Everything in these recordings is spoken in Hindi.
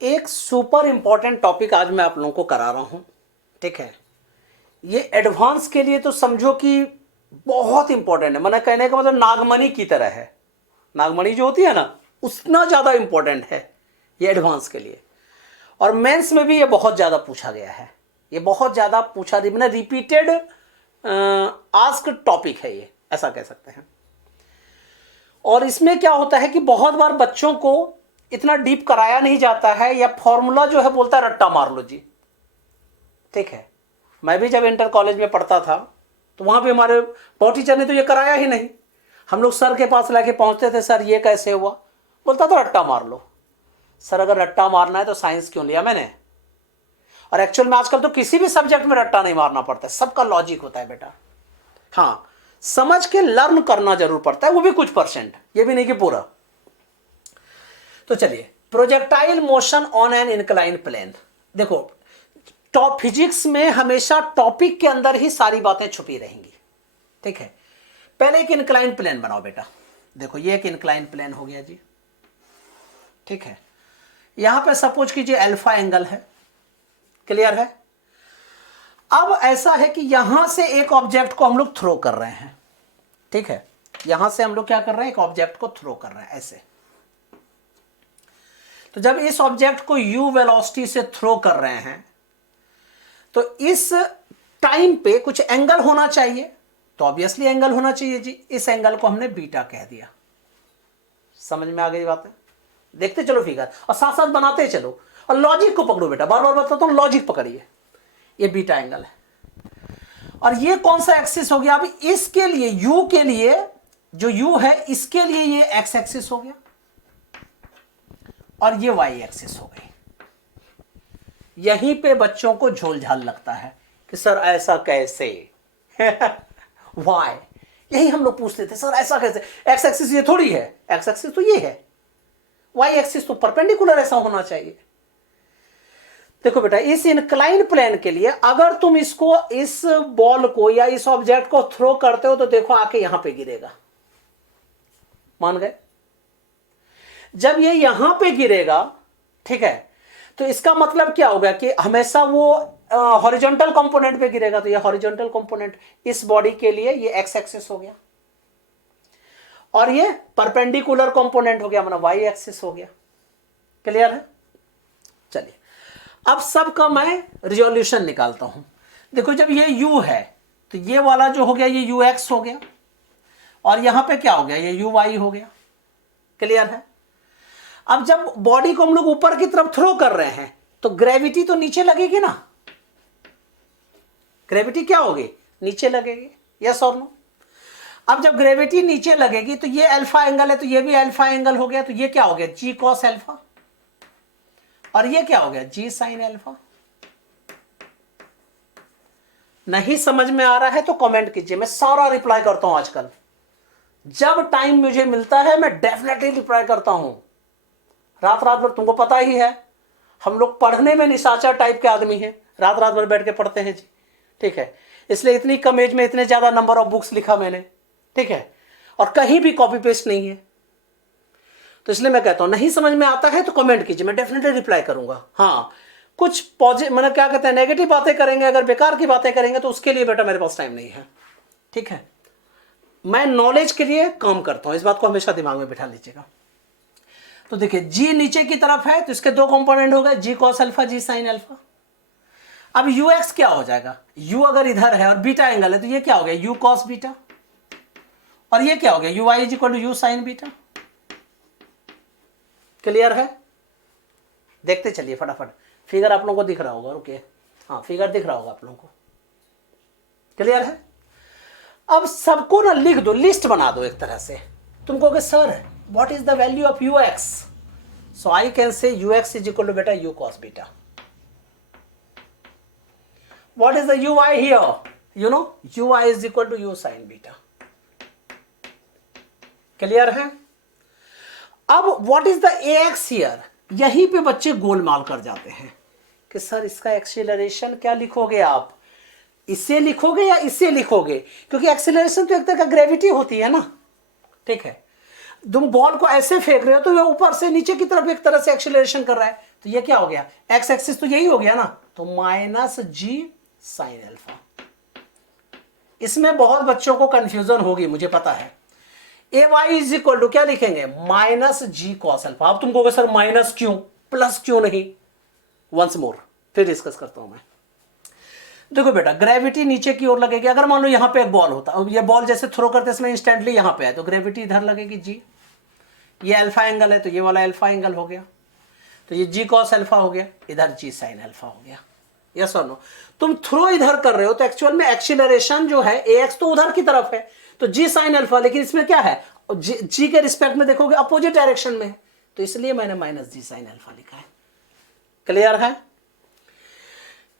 एक सुपर इंपॉर्टेंट टॉपिक आज मैं आप लोगों को करा रहा हूं, ठीक है। ये एडवांस के लिए तो समझो कि बहुत इंपॉर्टेंट है। मैंने कहने का मतलब नागमणि की तरह है। नागमणि जो होती है ना, उतना ज़्यादा इंपॉर्टेंट है ये एडवांस के लिए। और मेंस में भी ये बहुत ज़्यादा पूछा गया है। ये बहुत ज़्यादा पूछा, मैंने रिपीटेड आस्क टॉपिक है ये, ऐसा कह सकते हैं। और इसमें क्या होता है कि बहुत बार बच्चों को इतना डीप कराया नहीं जाता है, या फॉर्मूला जो है बोलता है रट्टा मार लो जी, ठीक है। मैं भी जब इंटर कॉलेज में पढ़ता था तो वहां पे हमारे बहुत टीचर ने तो ये कराया ही नहीं। हम लोग सर के पास लाके पहुंचते थे, सर ये कैसे हुआ, बोलता था रट्टा मार लो। सर अगर रट्टा मारना है तो साइंस क्यों लिया मैंने। और एक्चुअल में आजकल तो किसी भी सब्जेक्ट में रट्टा नहीं मारना पड़ता है, सबका लॉजिक होता है बेटा। हाँ, समझ के लर्न करना जरूर पड़ता है, वो भी कुछ परसेंट, ये भी नहीं कि पूरा। तो चलिए, projectile motion on an incline plane. देखो, टॉप फिजिक्स में हमेशा टॉपिक के अंदर ही सारी बातें छुपी रहेंगी, ठीक है। पहले एक इंक्लाइन प्लेन बनाओ बेटा। देखो, ये एक इंक्लाइन प्लेन हो गया जी, ठीक है। यहां पे सपोज कीजिए अल्फा एंगल है, क्लियर है। अब ऐसा है कि यहां से एक ऑब्जेक्ट को हम लोग थ्रो कर रहे हैं, ठीक है। यहां से हम लोग क्या कर रहे हैं, एक ऑब्जेक्ट को थ्रो कर रहे हैं ऐसे। तो जब इस ऑब्जेक्ट को u वेलोसिटी से थ्रो कर रहे हैं तो इस टाइम पे कुछ एंगल होना चाहिए, तो ऑब्वियसली एंगल होना चाहिए जी। इस एंगल को हमने बीटा कह दिया। समझ में आ गई बात है। देखते चलो फिगर और साथ साथ बनाते चलो, और लॉजिक को पकड़ो बेटा। बार बार बताता हूं, लॉजिक पकड़िए। ये बीटा एंगल है और ये कौन सा एक्सिस हो गया। अब इसके लिए u के लिए, जो u है इसके लिए ये x एक्सिस हो गया और ये y एक्सिस हो गई। यहीं पे बच्चों को झोलझाल लगता है कि सर ऐसा कैसे वाई। यही हम लोग पूछते थे, सर ऐसा कैसे, एक्स एक्सिस ये थोड़ी है, एक्स एक्सिस तो ये है, वाई एक्सिस तो परपेंडिकुलर ऐसा होना चाहिए। देखो बेटा, इस इंक्लाइन प्लेन के लिए अगर तुम इसको, इस बॉल को या इस ऑब्जेक्ट को थ्रो करते हो तो देखो आके यहां पे गिरेगा, मान गए। जब ये यहां पे गिरेगा, ठीक है, तो इसका मतलब क्या होगा कि हमेशा वो हॉरिजॉन्टल कंपोनेंट पे गिरेगा। तो ये हॉरिजॉन्टल कंपोनेंट इस बॉडी के लिए ये एक्स एक्सिस हो गया और ये परपेंडिकुलर कंपोनेंट हो गया, मतलब वाई एक्सिस हो गया। क्लियर है। चलिए, अब सबका मैं रिजोल्यूशन निकालता हूं। देखो, जब ये u है तो ये वाला जो हो गया ये ux हो गया और यहां पे क्या हो गया, ये uy हो गया। क्लियर है। अब जब बॉडी को हम लोग ऊपर की तरफ थ्रो कर रहे हैं तो ग्रेविटी तो नीचे लगेगी ना। ग्रेविटी क्या होगी, नीचे लगेगी, यस और नो। अब जब ग्रेविटी नीचे लगेगी तो ये अल्फा एंगल है तो ये भी अल्फा एंगल हो गया। तो ये क्या हो गया, जी कॉस अल्फा, और ये क्या हो गया, जी साइन अल्फा। नहीं समझ में आ रहा है तो कमेंट कीजिए, मैं सारा रिप्लाई करता हूं। आजकल जब टाइम मुझे मिलता है मैं डेफिनेटली रिप्लाई करता हूं। रात रात भर, तुमको पता ही है हम लोग पढ़ने में निशाचर टाइप के आदमी हैं, रात रात भर बैठ के पढ़ते हैं जी, ठीक है। इसलिए इतनी कम एज में इतने ज्यादा नंबर ऑफ बुक्स लिखा मैंने, ठीक है, और कहीं भी कॉपी पेस्ट नहीं है। तो इसलिए मैं कहता हूं, नहीं समझ में आता है तो कमेंट कीजिए, मैं डेफिनेटली रिप्लाई करूंगा। हाँ, कुछ पॉजिटिव, मैंने क्या कहते हैं, नेगेटिव बातें करेंगे, अगर बेकार की बातें करेंगे तो उसके लिए बेटा मेरे पास टाइम नहीं है, ठीक है। मैं नॉलेज के लिए काम करता हूं, इस बात को हमेशा दिमाग में बिठा लीजिएगा। तो देखिए, जी नीचे की तरफ है तो इसके दो कंपोनेंट हो गए, जी कॉस अल्फा, जी साइन अल्फा। अब यू एक्स क्या हो जाएगा, यू अगर इधर है और बीटा एंगल है तो ये क्या हो गया, यू कॉस बीटा, और ये क्या हो गया, u i is equal to u sine beta. Clear है। देखते चलिए फटाफट, फिगर आप लोगों को दिख रहा होगा, ओके, हाँ फिगर दिख रहा होगा आप लोगों को। क्लियर है। अब सबको ना लिख दो, लिस्ट बना दो एक तरह से। तुम कहोगे sir what is the value of ux, so I can say ux is equal to beta u cos beta. What is the ui here, you know, ui is equal to u sin beta. Clear है। अब what is the ax here, यहीं पे बच्चे गोलमाल कर जाते हैं कि सर इसका एक्सीलरेशन क्या लिखोगे आप, इसे लिखोगे या इसे लिखोगे, क्योंकि एक्सीलरेशन तो एक तरह का ग्रेविटी होती है ना, ठीक है। तुम बॉल को ऐसे फेंक रहे हो तो ये ऊपर से नीचे की तरफ एक तरह से एक्सीलरेशन कर रहा है, तो ये क्या हो गया, एक्स एक्सिस तो यही हो गया ना, तो माइनस जी साइन अल्फा। इसमें बहुत बच्चों को कंफ्यूजन होगी, मुझे पता है। ए वाई इज इक्वल टू क्या लिखेंगे, माइनस जी कॉस अल्फा। अब तुम कहोगे सर माइनस क्यों, प्लस क्यों नहीं, वंस मोर फिर डिस्कस करता हूं मैं। देखो बेटा, ग्रेविटी नीचे की ओर लगेगी। अगर मान लो यहां पे एक बॉल होता, अब ये बॉल जैसे थ्रो करते इसमें इंस्टेंटली यहां पे है, तो ग्रेविटी इधर लगेगी जी। ये अल्फा एंगल है तो ये वाला अल्फा एंगल हो गया, तो ये जी कॉस अल्फा हो गया, इधर जी साइन अल्फा हो गया। यस और नो। तुम थ्रो इधर कर रहे हो तो एक्चुअल में एक्सीलरेशन जो है ए एक्स तो उधर की तरफ है, तो जी साइन अल्फा, लेकिन इसमें क्या है, जी के रिस्पेक्ट में देखोगे अपोजिट डायरेक्शन में है, तो इसलिए मैंने माइनस जी साइन अल्फा लिखा है। क्लियर है।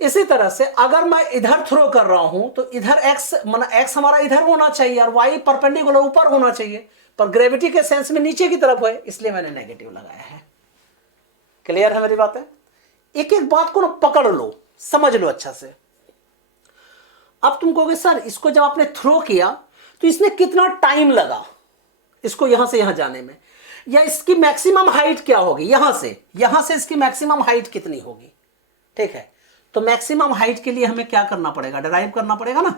इसी तरह से अगर मैं इधर थ्रो कर रहा हूं तो इधर एक्स माना एक्स हमारा इधर होना चाहिए और वाई परपेंडिकुलर ऊपर होना चाहिए, पर ग्रेविटी के सेंस में नीचे की तरफ है, इसलिए मैंने नेगेटिव लगाया है। क्लियर है मेरी बात है। एक एक बात को ना पकड़ लो, समझ लो अच्छा से। अब तुम कहोगे सर इसको जब आपने थ्रो किया तो इसने कितना टाइम लगा इसको यहां से यहां जाने में, या इसकी मैक्सिमम हाइट क्या होगी, यहां से इसकी मैक्सिमम हाइट कितनी होगी। ठीक है, तो मैक्सिमम हाइट के लिए हमें क्या करना पड़ेगा, डिराइव करना पड़ेगा ना।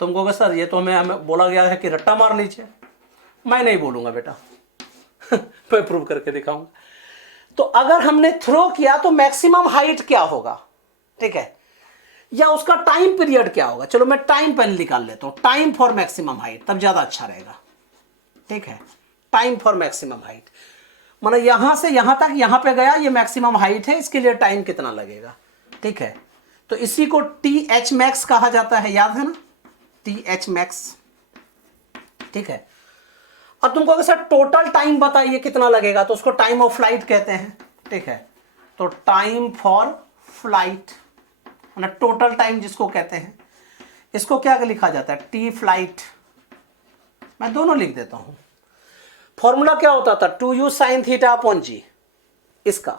तुम कहोगे सर ये तो हमें बोला गया है कि रट्टा मार लीजिए। मैं नहीं बोलूंगा बेटा मैं प्रूव करके दिखाऊंगा। तो अगर हमने थ्रो किया तो मैक्सिमम हाइट क्या होगा, ठीक है, या उसका टाइम पीरियड क्या होगा। चलो मैं टाइम पहले निकाल लेता हूं, टाइम फॉर मैक्सिमम हाइट, तब ज्यादा अच्छा रहेगा। ठीक है, टाइम फॉर मैक्सिमम हाइट माना यहां से यहां तक, यहां पे गया, ये मैक्सिमम हाइट है, इसके लिए टाइम कितना लगेगा। ठीक है, तो इसी को टी एच मैक्स कहा जाता है, याद है ना, टी एच मैक्स। ठीक है, अब तुम कहोगे सर टोटल टाइम बताइए कितना लगेगा, तो उसको टाइम ऑफ फ्लाइट कहते हैं। ठीक है, तो टाइम फॉर फ्लाइट मतलब टोटल टाइम जिसको कहते हैं, इसको क्या लिखा जाता है, टी फ्लाइट। मैं दोनों लिख देता हूं। फॉर्मूला क्या होता था, 2u साइन थीटा अपॉन जी, इसका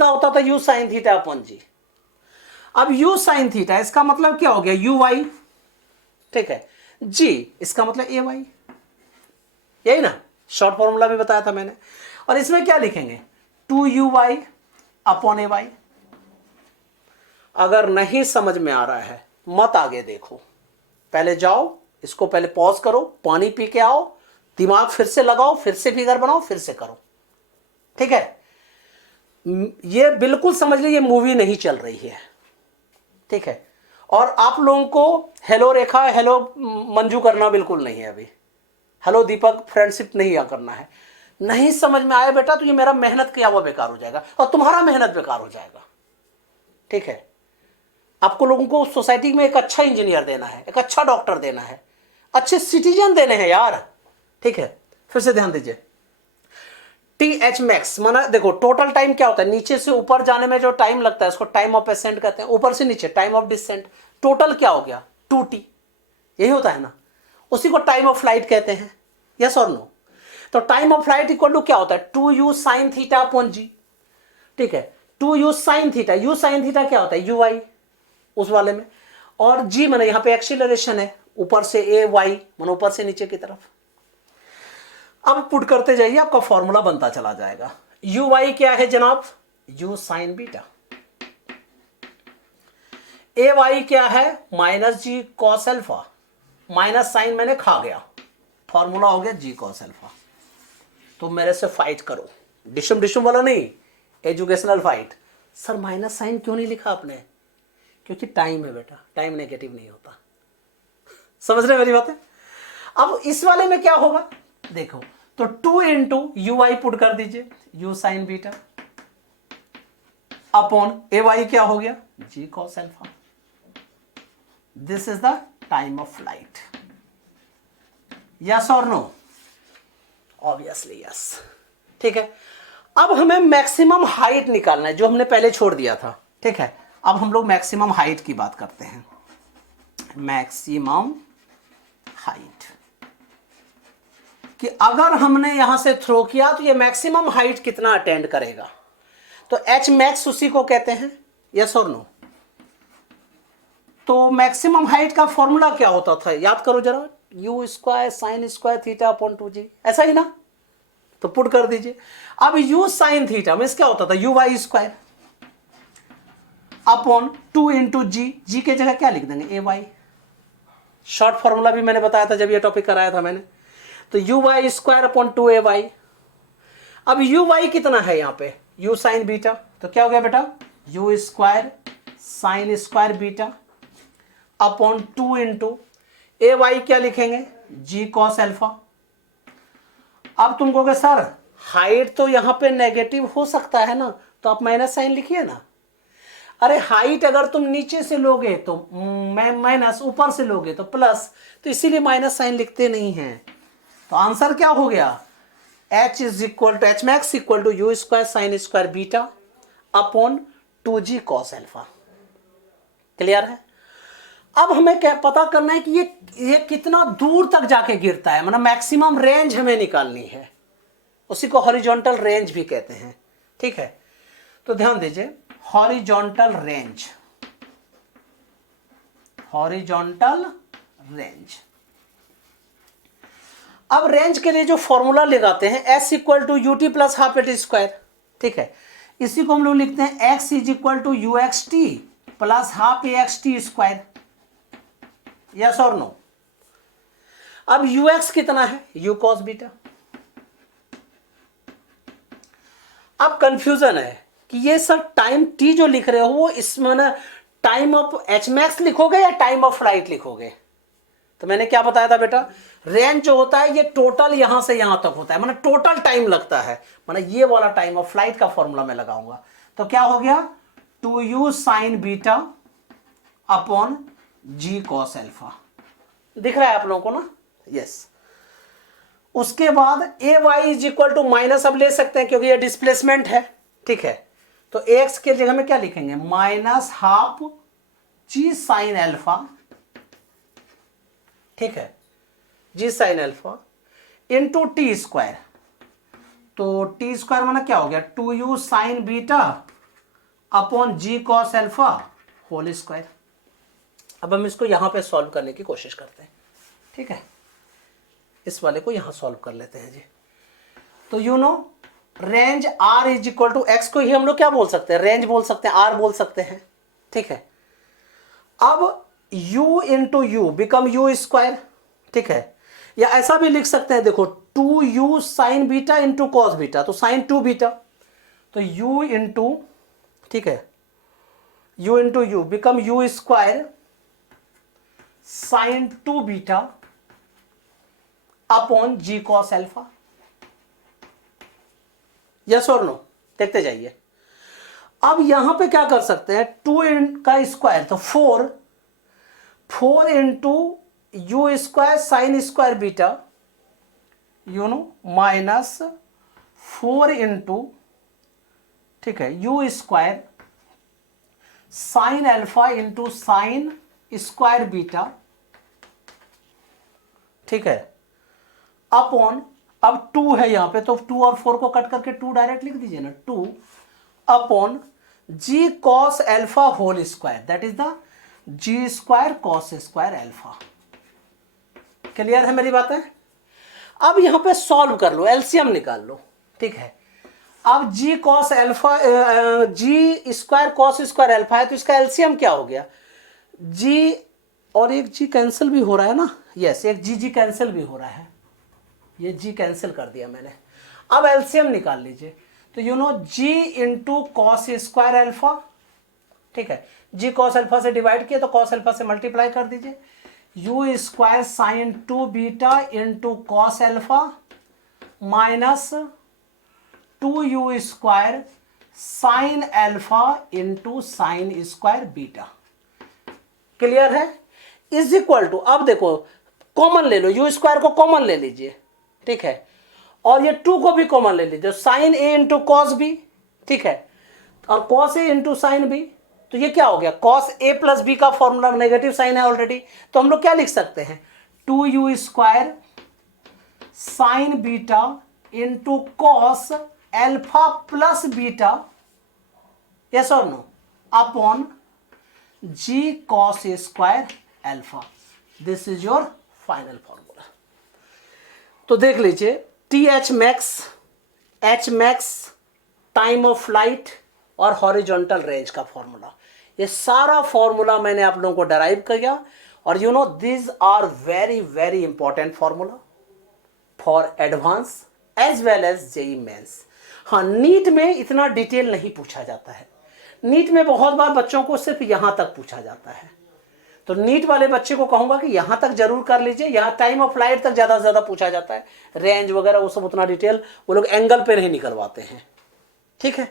होता था u साइन थीटा अपॉन जी। अब u साइन थीटा इसका मतलब क्या हो गया, u वाई। ठीक है, g इसका मतलब a वाई, यही ना, शॉर्ट फॉर्मूला भी बताया था मैंने। और इसमें क्या लिखेंगे, 2u Y upon a Y. अगर नहीं समझ में आ रहा है मत आगे देखो, पहले जाओ, इसको पहले पॉज करो, पानी पी के आओ, दिमाग फिर से लगाओ, फिर से फिगर बनाओ, फिर से करो। ठीक है, ये बिल्कुल समझ लीजिए मूवी नहीं चल रही है। ठीक है, और आप लोगों को हेलो रेखा, हेलो मंजू करना बिल्कुल नहीं है अभी, हेलो दीपक फ्रेंडशिप नहीं करना है। नहीं समझ में आया बेटा तो ये मेरा मेहनत किया हुआ बेकार हो जाएगा और तुम्हारा मेहनत बेकार हो जाएगा। ठीक है, आपको लोगों को सोसाइटी में एक अच्छा इंजीनियर देना है, एक अच्छा डॉक्टर देना है, अच्छे सिटीजन देने हैं यार। ठीक है, फिर से ध्यान दीजिए, टी एच मैक्स माना देखो टोटल टाइम क्या होता है, नीचे से ऊपर जाने में जो टाइम लगता है उसको टाइम ऑफ असेंट कहते हैं, ऊपर से नीचे टाइम ऑफ डिसेंट। टोटल क्या हो गया, 2t, यही होता है ना, उसी को टाइम ऑफ फ्लाइट कहते हैं। यस और नो। तो time of flight equal to क्या होता है, 2u साइन थीटा अपॉन जी। ठीक है, 2u sine theta, u sine theta क्या होता है, u वाई उस वाले में, और g माने यहां पे एक्सीलरेशन है, ऊपर से a y माने ऊपर से नीचे की तरफ। अब पुट करते जाइए, आपका फॉर्मूला बनता चला जाएगा। u y क्या है जनाब, u sign beta. a y क्या है, माइनस जी कॉस अल्फा, माइनस साइन मैंने खा गया, फॉर्मूला हो गया जी कॉस अल्फा। तो मेरे से फाइट करो, डिशम डिशम वाला नहीं, educational fight. Sir minus sign क्यों नहीं लिखा आपने, क्योंकि टाइम है बेटा, टाइम नेगेटिव नहीं होता। समझ रहे मेरी बात है। अब इस वाले में क्या होगा देखो, तो 2 इंटू यू वाई पुट कर दीजिए, U sine beta upon A Y क्या हो गया, G cos alpha. This is the time of flight. Yes और नो, ऑब्वियसली यस। ठीक है, अब हमें मैक्सिमम हाइट निकालना है जो हमने पहले छोड़ दिया था। ठीक है, अब हम लोग मैक्सिमम हाइट की बात करते हैं। मैक्सिमम हाइट कि अगर हमने यहां से थ्रो किया तो ये मैक्सिमम हाइट कितना अटेंड करेगा, तो एच मैक्स उसी को कहते हैं। यस और नो। तो मैक्सिमम हाइट का फॉर्मूला क्या होता था, याद करो जरा, you square sine square theta upon 2g, ऐसा ही ना। तो पुट कर दीजिए। अब u साइन थीटा में क्या होता था, U Y square upon 2 into G के जगह क्या लिख देंगे, ए वाई। शॉर्ट फॉर्मूला भी मैंने बताया था जब ये टॉपिक कराया था मैंने। तो u Y square upon 2 a y. अब यू वाई कितना है यहाँ पे, यू साइन बीटा, तो क्या हो गया बेटा, u square sine square beta upon 2 into a Y क्या लिखेंगे, जी कॉस एल्फा। अब तुम कहोगे सर हाइट तो यहाँ पे नेगेटिव हो सकता है ना, तो आप माइनस साइन लिखिए ना। अरे हाइट अगर तुम नीचे से लोगे तो माइनस, ऊपर से लोगे तो प्लस, तो इसीलिए माइनस साइन लिखते नहीं हैं। तो आंसर क्या हो गया, h is equal to H max equal to u square sine square beta upon 2g cos alpha. Clear है। अब हमें क्या पता करना है कि ये कितना दूर तक जाके गिरता है, मतलब मैक्सिमम रेंज हमें निकालनी है, उसी को हॉरिजॉन्टल रेंज भी कहते हैं। ठीक है, तो ध्यान दीजिए, हॉरिजॉन्टल रेंज, हॉरिजॉन्टल रेंज। अब रेंज के लिए जो फॉर्मूला लगाते हैं s equal to u t plus half at square. ठीक है, इसी को हम लोग लिखते हैं x is equal to u x t plus half a x t square. Yes और नो। अब यू एक्स कितना है, यू कॉस बीटा। अब कंफ्यूजन है कि ये सर टाइम टी जो लिख रहे हो वो इसमें ना टाइम ऑफ एच मैक्स लिखोगे या टाइम ऑफ फ्लाइट लिखोगे। तो मैंने क्या बताया था बेटा, रेंज जो होता है ये टोटल यहां से यहां तक होता है, मतलब टोटल टाइम लगता है, मतलब ये वाला टाइम ऑफ फ्लाइट का फॉर्मूला मैं लगाऊंगा। तो क्या हो गया, 2u साइन बीटा अपॉन जी कॉस एल्फा। दिख रहा है आप लोगों को ना, यस। उसके बाद A Y is equal to minus, अब ले सकते हैं क्योंकि ये डिस्प्लेसमेंट है। ठीक है, तो एक्स के जगह में क्या लिखेंगे, minus half G sine alpha. ठीक है, G sine alpha into T square. तो टी स्क्वायर माना क्या हो गया, 2u साइन बीटा अपॉन जी कॉस एल्फा होल स्क्वायर। अब हम इसको यहां पे सॉल्व करने की कोशिश करते हैं। ठीक है, इस वाले को यहां सॉल्व कर लेते हैं जी। तो you know range r is equal to x को ही हम लोग क्या बोल सकते हैं, रेंज बोल सकते हैं, r बोल सकते हैं। ठीक है, अब u into u become u square. ठीक है, या ऐसा भी लिख सकते हैं, देखो 2u sine beta into cos beta, तो साइन 2 बीटा, तो u इंटू, ठीक है, u into u become u square sine 2 beta upon जी कॉस एल्फा। यस और नो, देखते जाइए। अब यहां पे क्या कर सकते हैं, 2 का स्क्वायर तो 4 into you square sine square beta, you know, minus 4 into, ठीक है, you square sine alpha into sine square beta. ठीक है, अपॉन, अब 2 है यहां पे तो 2 और 4 को कट करके 2 डायरेक्ट लिख दीजिए ना, 2 upon ji cos alpha whole square, that is the g square cos square alpha. Clear है मेरी बात है। अब यहां पे सॉल्व कर लो, एलसीएम निकाल लो। ठीक है, अब जी कॉस एल्फा, जी स्क्वायर कॉस स्क्वायर एल्फा है, तो इसका एलसीएम क्या हो गया, जी और एक जी कैंसिल भी हो रहा है ना, यस, एक जी कैंसिल भी हो रहा है, ये जी कैंसिल कर दिया मैंने। अब एलसीएम निकाल लीजिए, तो you know g into cos square alpha. ठीक है, जी कॉस एल्फा से डिवाइड किया तो कॉस एल्फा से मल्टीप्लाई कर दीजिए, u square sine 2 beta into cos alpha minus 2u square sine alpha into sine square beta. Clear है, इज इक्वल टू, अब देखो कॉमन ले लो, यू स्क्वायर को कॉमन ले लीजिए। ठीक है, और ये 2 को भी कॉमन ले लीजिए, sine A into cos B. ठीक है, और cos A into sine B, तो ये क्या हो गया, कॉस ए प्लस बी का फॉर्मूला नेगेटिव साइन है ऑलरेडी, तो हम लोग क्या लिख सकते हैं, 2u square sine beta into cos alpha plus beta, yes और no, upon ji cos square alpha. This is your final formula. तो देख लीजिए, T H max H max, time of flight और हॉरिजॉन्टल रेंज का फॉर्मूला, ये सारा फॉर्मूला मैंने आप लोगों को डराइव किया। और you know this are very very important formula for advance as well as JEE Mains. हाँ, नीट में इतना डिटेल नहीं पूछा जाता है। नीट में बहुत बार बच्चों को सिर्फ यहां तक पूछा जाता है, तो नीट वाले बच्चे को कहूंगा कि यहां तक जरूर कर लीजिए। यहाँ टाइम ऑफ फ्लाइट तक ज्यादा से ज्यादा पूछा जाता है, रेंज वगैरह वो सब उतना डिटेल वो लोग एंगल पे नहीं निकलवाते हैं। ठीक है,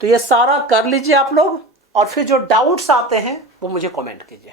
तो ये सारा कर लीजिए आप लोग, और फिर जो डाउट्स आते हैं वो मुझे कमेंट कीजिए।